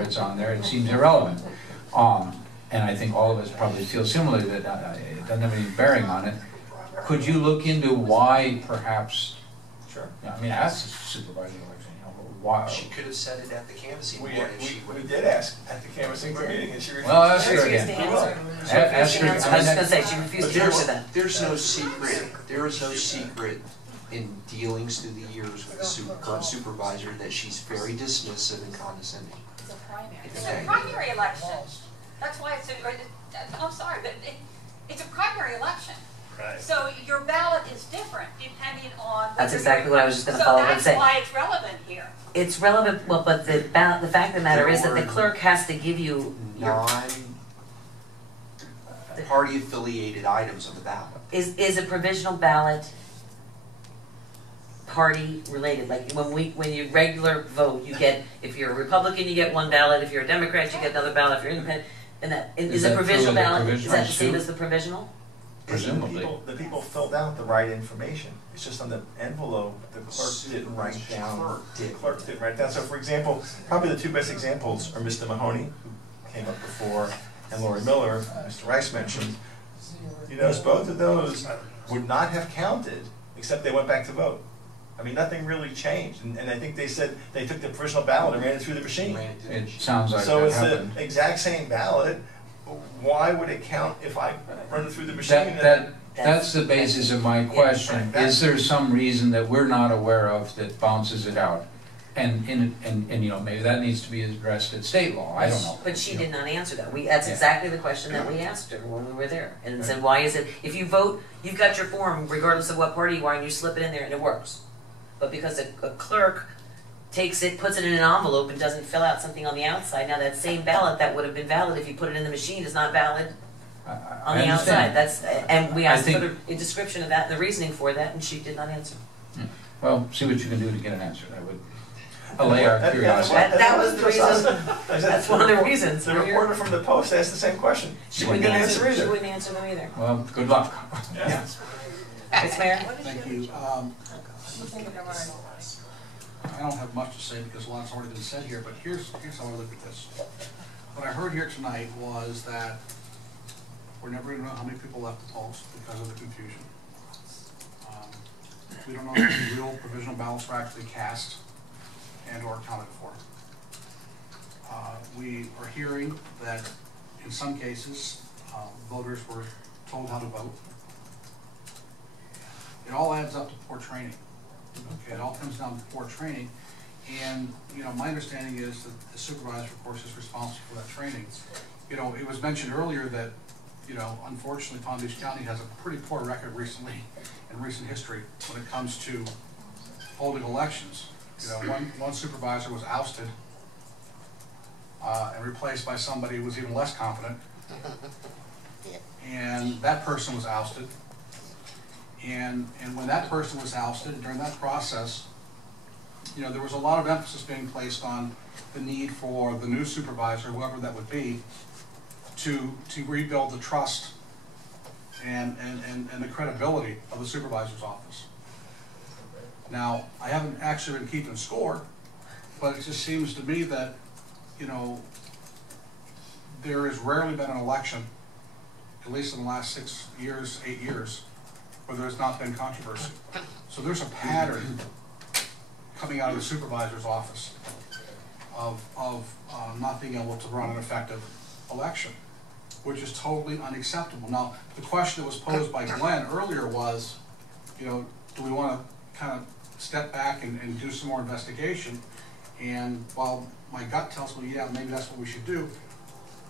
it's on there, it seems irrelevant. And I think all of us probably feel similarly that it doesn't have any bearing on it. Could you look into why perhaps, Sure. I mean, ask the supervisor election, why? She could have said it at the canvassing board if she would We have. did ask at the canvassing board meeting, and she refused. Well, ask her She refused again. to answer. Ask her. I was just gonna say, she refused to answer that. There's no secret, there is no secret in dealings through the years with the current supervisor that she's very dismissive and condescending. It's a primary. It's a primary election. That's why it's I'm sorry, but it's a primary election. Right. So your ballot is different depending on. That's exactly what I was just gonna follow up and say. So that's why it's relevant here. It's relevant, well, but the fact of the matter is that the clerk has to give you your, Non-party affiliated items on the ballot. is a provisional ballot party related? Like when you regular vote, you get, if you're a Republican, you get one ballot, if you're a Democrat, you get another ballot, if you're independent, and that, is a that provisional true of the ballot, is provisional that the same too? as the provisional? Presumably. The people filled out the right information. It's just on the envelope, the clerk didn't write down. The clerk didn't write down. So for example, probably the two best examples are Mr. Mahoney, who came up before, and Lori Miller, Mr. Rice mentioned. You notice both of those would not have counted, except they went back to vote. I mean, nothing really changed. And I think they said they took the provisional ballot and ran it through the machine. It sounds like So that it's happened. the exact same ballot. Why would it count if I run it through the machine? That's the basis of my question. Is there some reason that we're not aware of that bounces it out? And you know, maybe that needs to be addressed at state law. I don't know. But she You know. did not answer that. That's Yeah. exactly the question that we asked her when we were there. And said, why is it, if you vote, you've got your form regardless of what party you are, and you slip it in there and it works. But because a clerk takes it, puts it in an envelope and doesn't fill out something on the outside, now that same ballot that would have been valid if you put it in the machine is not valid on the outside. That's, and we asked for a description of that and the reasoning for that, and she did not answer. Well, see what you can do to get an answer. That would allay our curiosity. That was the reason. That's one of the reasons. The reporter from the Post asked the same question. She wouldn't answer them either. Well, good luck. Yeah. Vice Mayor? Thank you. I don't have much to say because a lot's already been said here, but here's how I look at this. What I heard here tonight was that we're never going to know how many people left the polls because of the confusion. We don't know if the real provisional ballots were actually cast and or accounted for. We are hearing that in some cases, voters were told how to vote. It all adds up to poor training. Okay, it all comes down to poor training. And, you know, my understanding is that the supervisor, of course, is responsible for that training. You know, it was mentioned earlier that, you know, unfortunately, Palm Beach County has a pretty poor record recently, in recent history, when it comes to holding elections. You know, one supervisor was ousted and replaced by somebody who was even less competent. And that person was ousted. And when that person was ousted, during that process, you know, there was a lot of emphasis being placed on the need for the new supervisor, whoever that would be, to rebuild the trust and the credibility of the supervisor's office. Now, I haven't actually been keeping score, but it just seems to me that, you know, there has rarely been an election, at least in the last 6 years, 8 years, where there's not been controversy. So there's a pattern coming out of the supervisor's office of not being able to run an effective election, which is totally unacceptable. Now, the question that was posed by Glenn earlier was, you know, do we want to kind of step back and do some more investigation? And while my gut tells me, yeah, maybe that's what we should do,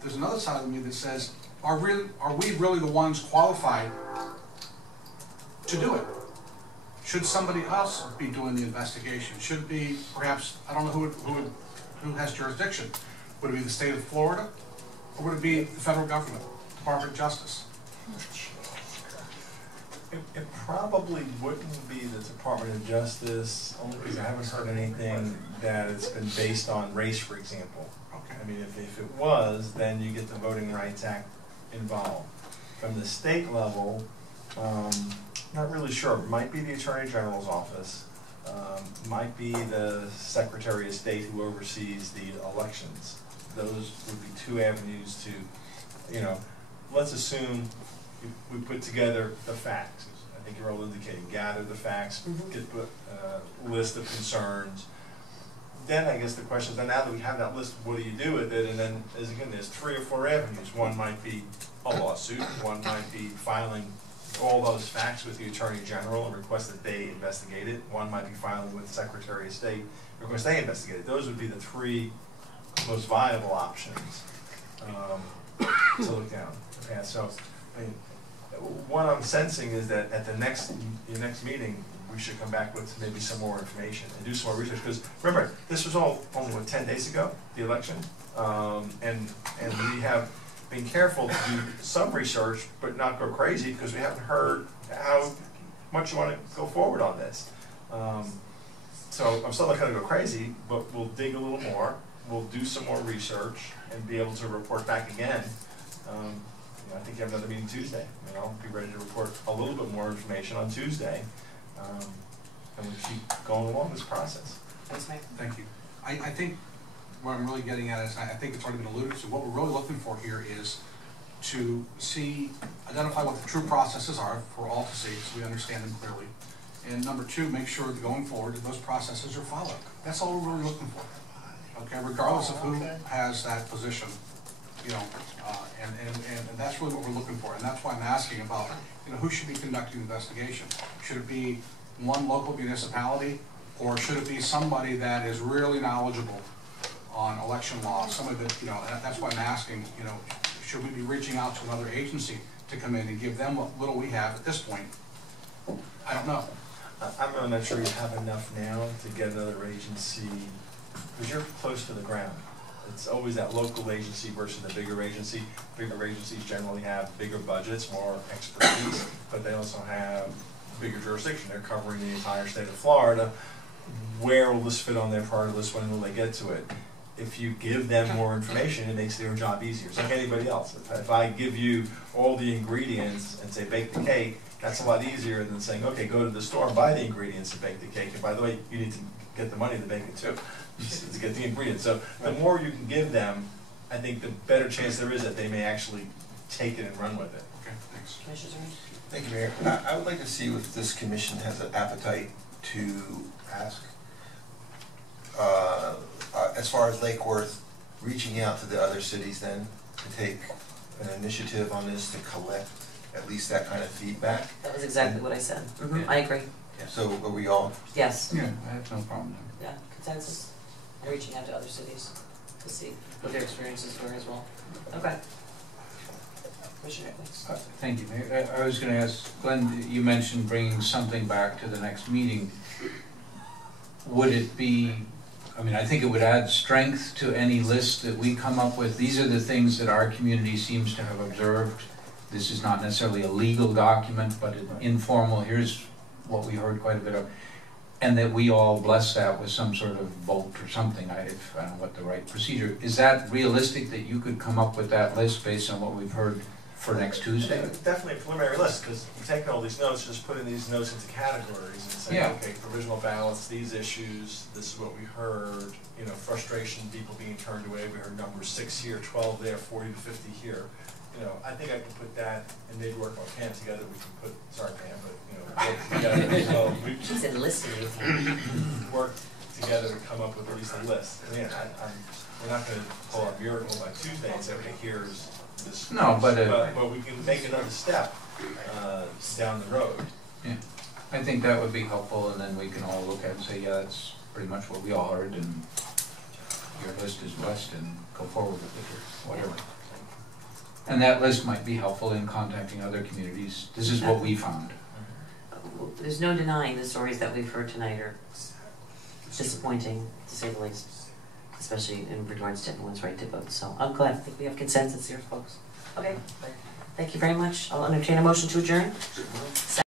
there's another side of me that says, are we really the ones qualified to do it? Should somebody else be doing the investigation? Should it be perhaps, I don't know who has jurisdiction. Would it be the state of Florida, or would it be the federal government, Department of Justice? It probably wouldn't be the Department of Justice, only because I haven't heard anything that it's been based on race, for example. Okay. I mean, if it was, then you get the Voting Rights Act involved. From the state level, not really sure. It might be the Attorney General's office, might be the Secretary of State who oversees the elections. those would be two avenues to, you know, let's assume we put together the facts. I think you're all indicating, gather the facts, get a list of concerns. Then I guess the question is, then now that we have that list, what do you do with it? And then, as again, there's 3 or 4 avenues. One might be a lawsuit. One might be filing all those facts with the Attorney General and request that they investigate it. One might be filing with the Secretary of State, request they investigate it. Those would be the 3 most viable options to look down the path. So, I mean, what I'm sensing is that at your next meeting, we should come back with maybe some more information and do some more research. Because remember, this was all only, what, 10 days ago, the election? And we have been careful to do some research, but not go crazy, because we haven't heard how much you want to go forward on this. So I'm still not going to go crazy, but we'll dig a little more. We'll do some more research and be able to report back again. You know, I think you have another meeting Tuesday. You know, be ready to report a little bit more information on Tuesday. And we keep going along this process. Thanks, Mike. Thank you. I think what I'm really getting at is, I think it's already been alluded to, what we're really looking for here is to identify what the true processes are for all to see, so we understand them clearly. And number 2, make sure that going forward that those processes are followed. That's all we're really looking for. Okay, regardless of who has that position, you know, and that's really what we're looking for. And that's why I'm asking about, you know, who should be conducting the investigation? Should it be one local municipality, or should it be somebody that is really knowledgeable on election law? Somebody that, you know, that's why I'm asking, you know, should we be reaching out to another agency to come in and give them what little we have at this point? I don't know. I'm really not sure you have enough now to get another agency, because you're close to the ground. It's always that local agency versus the bigger agency. Bigger agencies generally have bigger budgets, more expertise, but they also have bigger jurisdiction. They're covering the entire state of Florida. Where will this fit on their priority list? When will they get to it? If you give them more information, it makes their job easier. It's like anybody else. If I give you all the ingredients and say bake the cake, that's a lot easier than saying, okay, go to the store and buy the ingredients and bake the cake. And by the way, you need to get the money to bake it too, to get the ingredients. So the more you can give them, I think the better chance there is that they may actually take it and run with it. Okay, thanks. Commissioner Zerine? Thank you, Mayor. I would like to see if this commission has an appetite to ask, as far as Lake Worth, reaching out to the other cities then to take an initiative on this to collect at least that kind of feedback. That was exactly what I said. I agree. So are we all? Yes. Yeah, I have no problem. Yeah, consensus. And reaching out to other cities to see what their experiences were as well. Okay. Commissioner Eklund. Thank you, Mayor. I was going to ask, Glenn, you mentioned bringing something back to the next meeting. Would it be, I mean, I think it would add strength to any list that we come up with. These are the things that our community seems to have observed. This is not necessarily a legal document, but an informal, here's what we heard quite a bit of. And that we all bless that with some sort of vote or something. I don't know what the right procedure. Is that realistic that you could come up with that list based on what we've heard for next Tuesday? Definitely a preliminary list, because we're taking all these notes, just putting these notes into categories and saying, Yeah. okay, provisional ballots, these issues, this is what we heard, you know, frustration, people being turned away, we heard numbers 6 here, 12 there, 40 to 50 here. You know, I think I can put that and maybe work with Pam together. We can put, sorry Pam, but you know, work together. So we She's enlisted with you. work together to come up with at least a list. And again, we're not going to pull a miracle by Tuesday and say, okay, here's this. No, but we can make another step down the road. Yeah, I think that would be helpful, and then we can all look at it and say, yeah, that's pretty much what we all heard, and your list is blessed, and go forward with it, or whatever. And that list might be helpful in contacting other communities. This is what we found. There's no denying the stories that we've heard tonight are disappointing, to say the least, especially in regards to everyone's right to vote. So I'm glad. I think we have consensus here, folks. Okay. Thank you very much. I'll entertain a motion to adjourn.